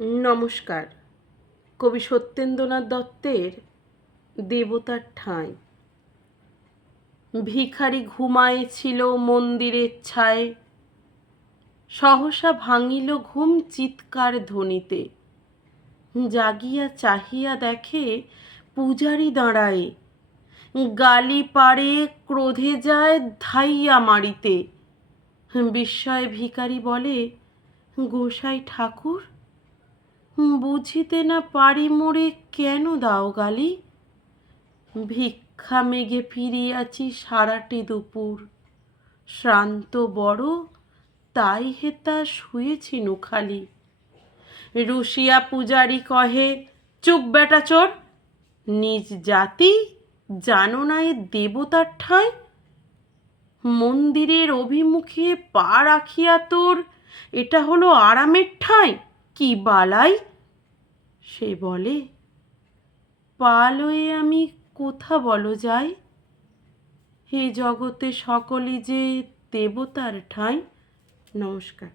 নমস্কার। কবি সত্যেন্দ্রনাথ দত্তের দেবতার ঠাঁই। ভিখারি ঘুমায়েছিল মন্দিরের ছায় সহসা ভাঙিল ঘুম চিৎকার ধ্বনিতে। জাগিয়া চাহিয়া দেখে পূজারি দাঁড়ায়। গালি পারে, ক্রোধে যায় ধাইয়া মারিতে। বিস্ময়ে ভিখারি বলে, গোসাই ঠাকুর বুঝিতে না পারি মোরে কেন দাও গালি? ভিক্ষা মেঘে ফিরিয়াছি সারাটি দুপুর। শ্রান্ত বড়, তাই হেতা শুয়েছি নুখালি রুশিয়া পূজারি কহে, চুপ বেটা চোর! নিজ জাতি জানো না এ দেবতার ঠাঁই? মন্দিরের অভিমুখে পা রাখিয়া তোর, এটা হলো আরামের ঠাঁই? কি বালাই? সে বলে পালয়ে আমি কোথা বলো যাই? হে জগতে সকলে যে দেবতার ঠাঁই। নমস্কার।